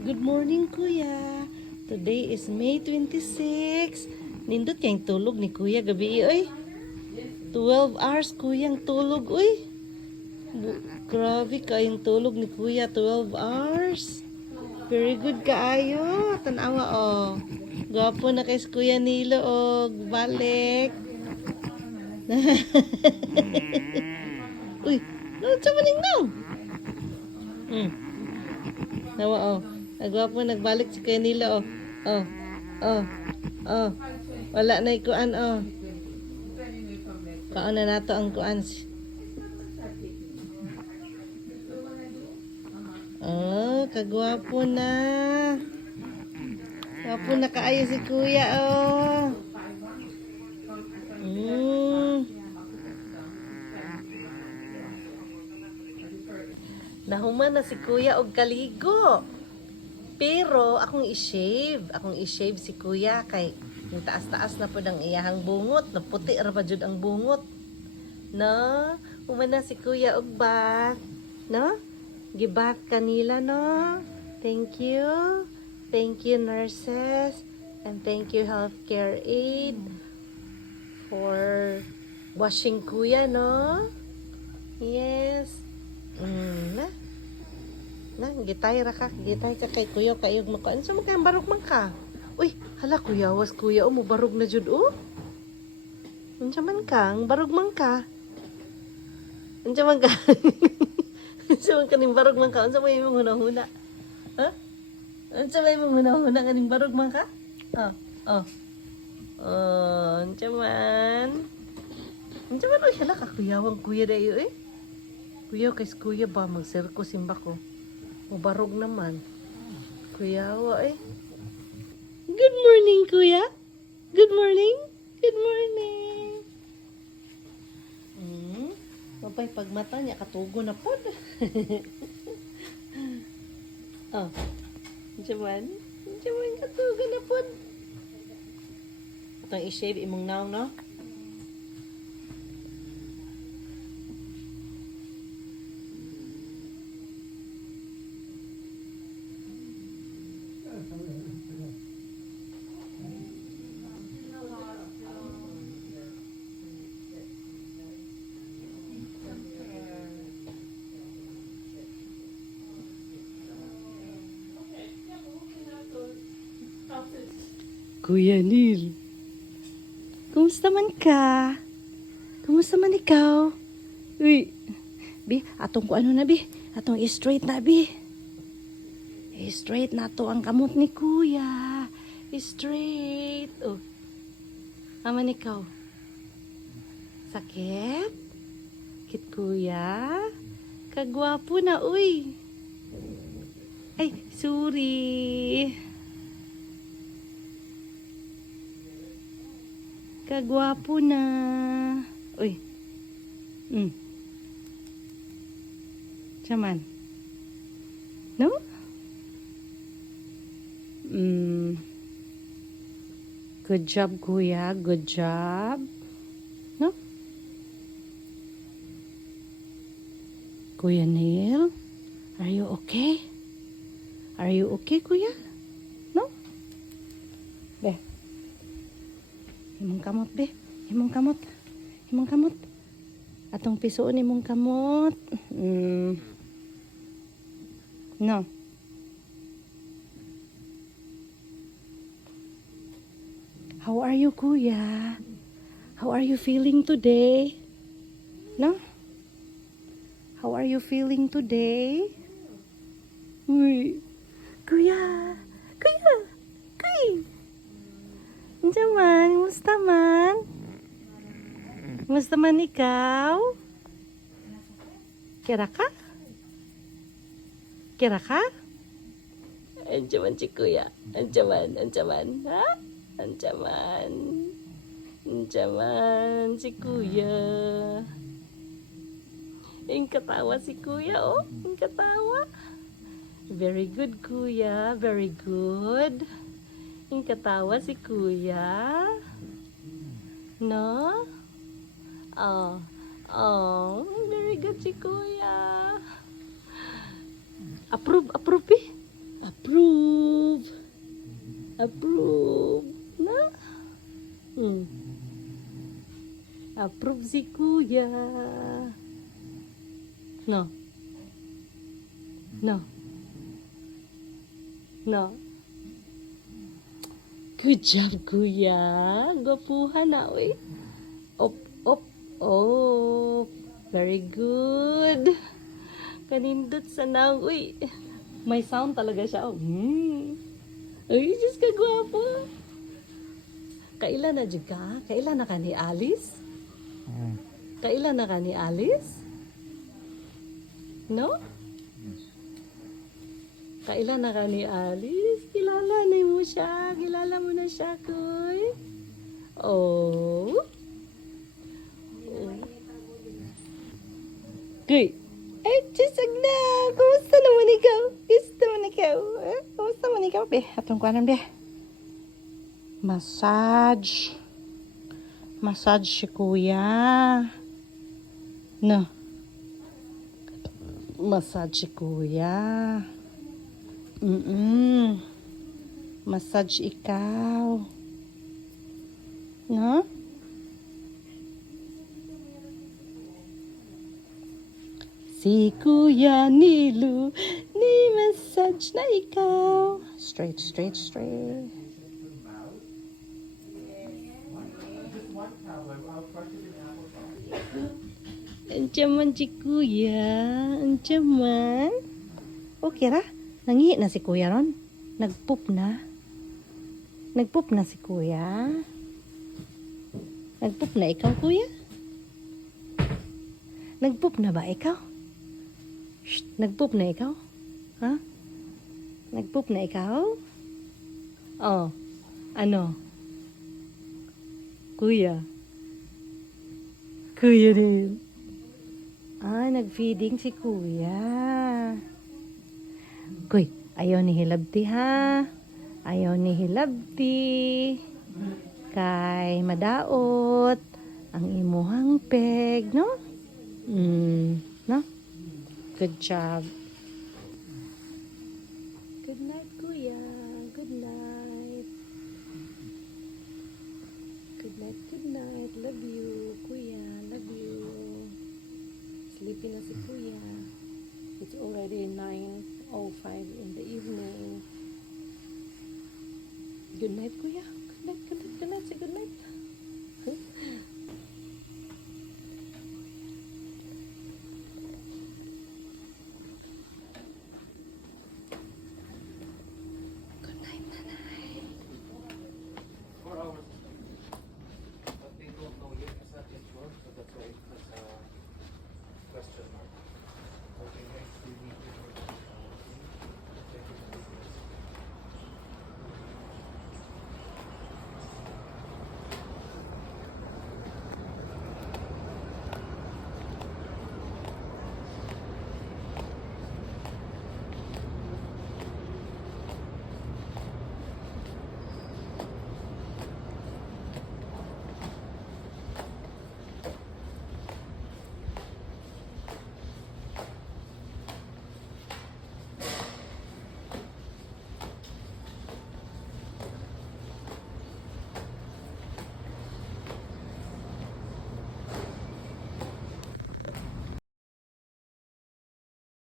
Good morning, Kuya. Today is May 26. Nindot kayong tulog ni Kuya gabi, oy. 12 hours, Kuya, ang tulog, oy. Grabe kayong tulog ni Kuya, 12 hours. Very good kaayo. Tanawa, oh. Gwapo na kay Kuya Nilo, oh. Balik. Uy, no, sa maning no. Nawa, oh. Nagwapo, nagbalik si Kuya Nilo, oh. Oh, oh, oh. Wala na ikuan, oh. Kaon na nato ang kuan. Oh, kagwapo na. Gwapo na kaayo si Kuya, oh. Nahuman na si Kuya og kaligo. Pero akong i-shave si Kuya kay yung taas-taas na pud ang iyahang bungot, naputi ra ba jud ang bungot. No? Human na si Kuya og bath, no? Gibath kanila, no? Thank you. Thank you, nurses, and thank you, healthcare aid for washing Kuya, no? Yes. Gitay ra ka, gitay ka kay Kuya kayog makuan. So magkayang barog man ka. Uy, hala Kuya, was Kuya, mo barog na jud, oh. Unsa man ka, ang barog man ka. Unsa man ka. Unsa man kaning barog man ka, unsa may imong hunahuna? Ha? Unsa may imong hunahuna kaning barog man ka? Oh, oh. Oh, unsa man. Unsa man, uy, hala ka Kuya, wang Kuya dayo, eh. Kuya, kay Kuya ba, mag-circo simba ko. Mubarog naman. Kuya, eh. Good morning, Kuya. Good morning. Good morning. Mapay pagmata niya, katugo na po. Oh. Diyan katugo na po. Itong i-shave imong naong, no? Kuya Nil, kumusta man ka? Kumusta man ikaw? Uy, Bi, atong ko ano na, Bi? Atong i-straight na, Bi. I-straight na to ang kamot ni Kuya. I-straight. Oh, aman ikaw. Sakit? Kit Kuya? Kagwapo na, uy. Ay, sorry. Kagwapo na. Uy. Chaman. No? Good job, Kuya. Good job. No? Kuya Neil, are you okay? Are you okay, Kuya? No? Be. Imong kamot, be. Imong kamot. Imong kamot. Atong pisoon imong kamot. No. How are you, Kuya? How are you feeling today? No? How are you feeling today? Uy. Kuya. Kuya. Kuy. Diyan man, musta man? Musta man ikaw? Kira ka? Kira ka? Andiyan man si Kuya. Andiyan man. Ha? Andiyan man si Kuya. Yung katawa si Kuya, oh. Yung katawa. Very good, Kuya. Very good. Yung katawa si Kuya. No? Oh, very good si Kuya. Approve, approve, eh. Approve. Approve. Na? Hmm. Approve si kuya. No. No. No. Good job, kuya. Gwapuhan na, uy. Op, op. Oh, very good. Kanindot sa nang, uy. May sound talaga siya. Oh. Ay, Diyos ka, gwapo. Kailan na dyan ka? Kailan na ka ni Alice? Kailan na ka ni Alice? No? Kailan na ka ni Alice? Kilala na mo siya. Kilala mo na siya, kuy. Oh. Kuy. Ay, Diyosag na. Kumusta naman ikaw? Kumusta naman ikaw? Kumusta naman ikaw, be? Atong kuwanan, be. Massage. Massage si kuya. No. Massage si kuya. Massage ikaw. No? Si Kuya Nilu, ni massage na ikaw. Straight, straight, straight. Ancaman si Kuya. Ancaman. Okay ra? Nangihi na si Kuya ron? Nagpoop na? Nagpoop na si Kuya? Nagpoop na ikaw, Kuya? Nagpoop na ba ikaw? Shh, nagpoop na ikaw? Ha? Nagpoop na ikaw? Oh, ano? Kuya? Kuya din. Ah, nag-feeding si Kuya. Kuy, ayaw ni Hilabti ha? Ayaw ni Hilabti. Kay madaot ang imuhang peg, no? No? Good job. Good night, Kuya. Good night. Good night, good night. Love you, Kuya. Love you. Sleepy na si Kuya. It's already 9:05 in the evening. Good night, Kuya. Good night, good night, good night. Say good night.